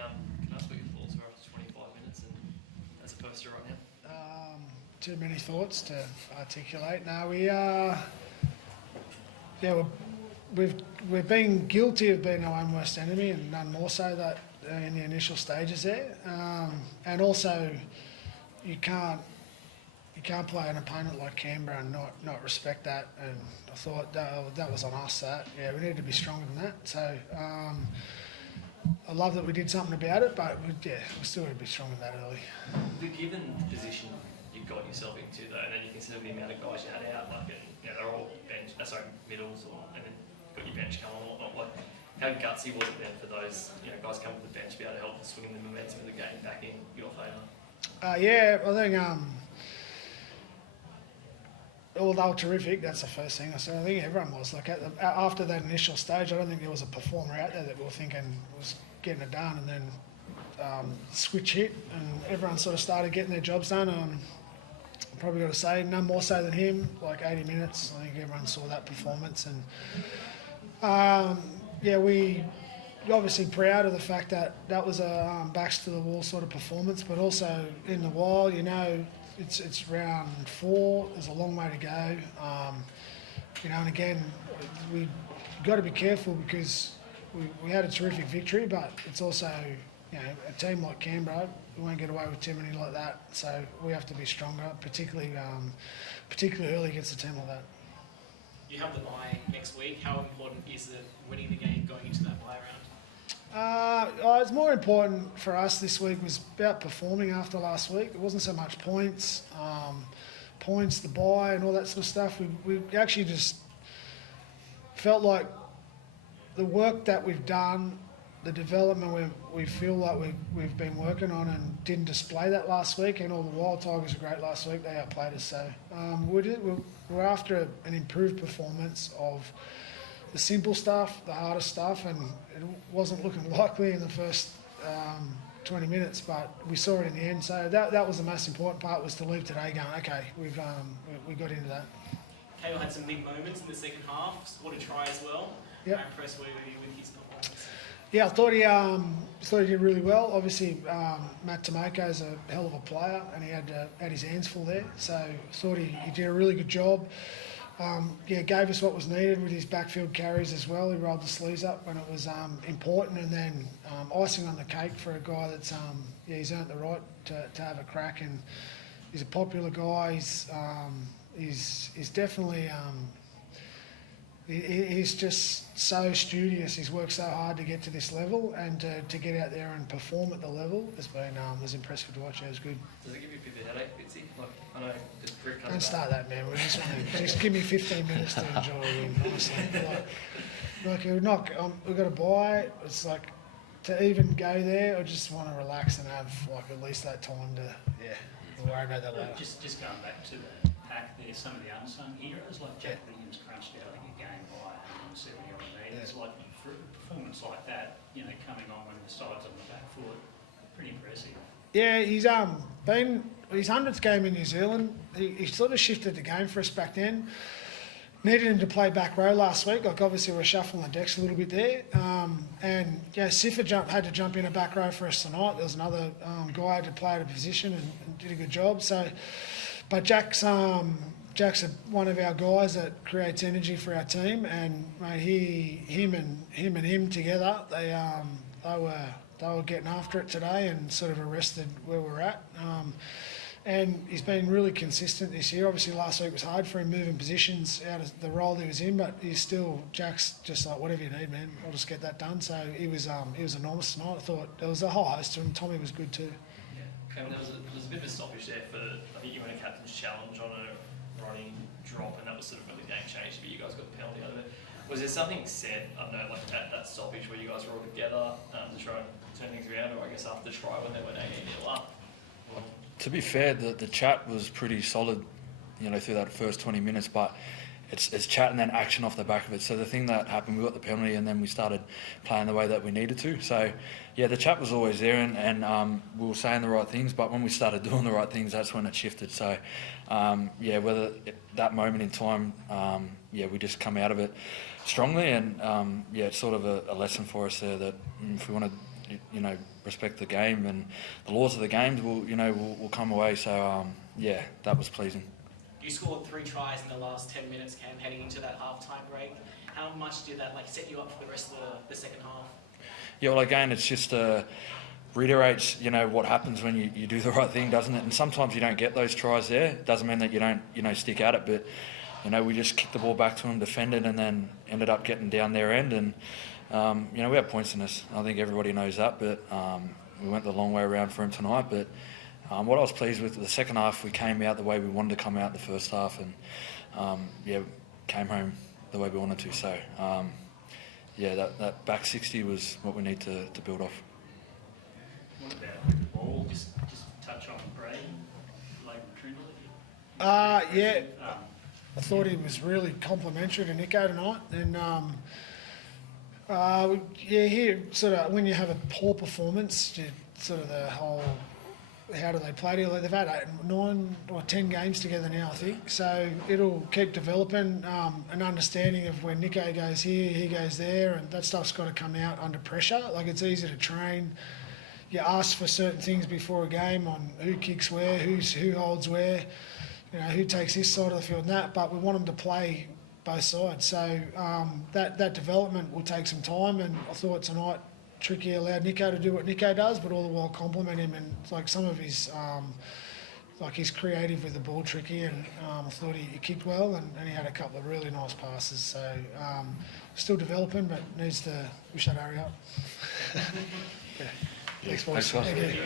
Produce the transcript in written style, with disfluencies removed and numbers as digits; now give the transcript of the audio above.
can I ask what your thoughts were after 25 minutes and as opposed to right now? Too many thoughts to articulate. No, we've been guilty of being our own worst enemy, and none more so that in the initial stages there. And also, you can't play an opponent like Canberra and not respect that. And I thought that was on us. We need to be stronger than that. So I love that we did something about it, but we still got to be stronger than that early. The given position you got yourself into though, and then you consider the amount of guys you had out, they're all middles, and then got your bench going and whatnot. Like, how gutsy was it then for those guys coming to the bench to be able to help swing the momentum of the game back in your favour? I think they were terrific. That's the first thing. So I think everyone was like after that initial stage. I don't think there was a performer out there that we were thinking was getting it done, and then switch hit, and everyone sort of started getting their jobs done. Probably got to say, none more so than him. Like 80 minutes, I think everyone saw that performance, and we obviously proud of the fact that was a backs to the wall sort of performance, but also in the wild, it's round 4. There's a long way to go, and again, we got to be careful because we had a terrific victory, but it's also a team like Canberra, we won't get away with too many like that. So we have to be stronger, particularly early against a team like that. You have the bye next week. How important is it winning the game going into that bye round? It's more important for us this week was about performing after last week. It wasn't so much points, the bye and all that sort of stuff. We actually just felt like the work that we've done, the development we feel like we've been working on and didn't display that last week, and all the Wild Tigers were great last week. They outplayed us. So we're after an improved performance of the simple stuff, the hardest stuff, and it wasn't looking likely in the first 20 minutes, but we saw it in the end. So that was the most important part, was to leave today going, okay, we got into that. Kale had some big moments in the second half. Scored a try as well. Yep. How impressed were you with his performance? Yeah, I thought he did really well. Obviously, Matt Tomoko's a hell of a player, and he had his hands full there. So I thought he did a really good job. Gave us what was needed with his backfield carries as well. He rolled the sleeves up when it was important, and then icing on the cake for a guy that's he's earned the right to have a crack, and he's a popular guy. He's definitely. He's just so studious. He's worked so hard to get to this level, and to get out there and perform at the level was impressive to watch. It was good. Does it give you a bit of a headache, Fitzy? Like, I know the brick comes Don't start that, man. Just give me 15 minutes to enjoy a win, honestly. We've got to buy. It's like, to even go there, I just want to relax and have at least that time to worry about that later. Just going back to the pack there, some of the unsung heroes like Jack Williams crunched out a game by 170 odd metres. Like, for a performance like that, coming on when the side's on the back foot, pretty impressive. Yeah, he's been his 100th game in New Zealand. He sort of shifted the game for us back then. Needed him to play back row last week. Like, obviously we're shuffling the decks a little bit there. Siffa had to jump in a back row for us tonight. There was another guy who had to play at a position and did a good job. So, but Jack's one of our guys that creates energy for our team, and mate, him together, they were getting after it today and sort of arrested where we're at. And he's been really consistent this year. Obviously last week was hard for him moving positions out of the role he was in, but Jack's just like, whatever you need, man, I'll just get that done. So he was enormous tonight. I thought there was a whole host to him. Tommy was good too. Yeah, there was a bit of a stoppage there for, I think you went a captain's challenge on a running drop, and that was sort of really game changed, but you guys got the penalty out of it. Was there something said, I don't know, like that stoppage where you guys were all together to try and turn things around, or I guess after the try when they went 18-0 up? To be fair, the chat was pretty solid, through that first 20 minutes, but it's chat and then action off the back of it. So the thing that happened, we got the penalty and then we started playing the way that we needed to. So, yeah, the chat was always there, and we were saying the right things, but when we started doing the right things, that's when it shifted. So, that moment in time, we just come out of it strongly, and, it's sort of a lesson for us there that if we want to respect the game and the laws of the games will come away. So yeah, that was pleasing. You scored 3 tries in the last 10 minutes, Cam, heading into that half-time break. How much did that set you up for the rest of the second half? Yeah, well, again, it's just reiterates, what happens when you do the right thing, doesn't it? And sometimes you don't get those tries there. It doesn't mean that you don't, stick at it, but, we just kicked the ball back to them, defended, and then ended up getting down their end. And, we have points in this. I think everybody knows that, but we went the long way around for him tonight. But what I was pleased with, the second half, we came out the way we wanted to come out the first half, and, came home the way we wanted to. So, that back 60 was what we need to build off. What about with the ball? Just touch on Brady, Leighton Trindle. I thought he was really complimentary to Nico tonight, and here sort of when you have a poor performance, sort of the whole how do they play together? They've had 9 or 10 games together now, I think. So it'll keep developing an understanding of when Nico goes here, he goes there, and that stuff's got to come out under pressure. Like, it's easy to train. You ask for certain things before a game on who kicks where, who holds where, who takes this side of the field and that. But we want them to play both sides. So that development will take some time. And I thought tonight, Tricky allowed Nico to do what Nico does, but all the while compliment him, and like some of his, he's creative with the ball, Tricky, and I thought he kicked well, and he had a couple of really nice passes. So still developing, but we should hurry up. Yeah. Thanks, boys. Thanks, guys. Thank you.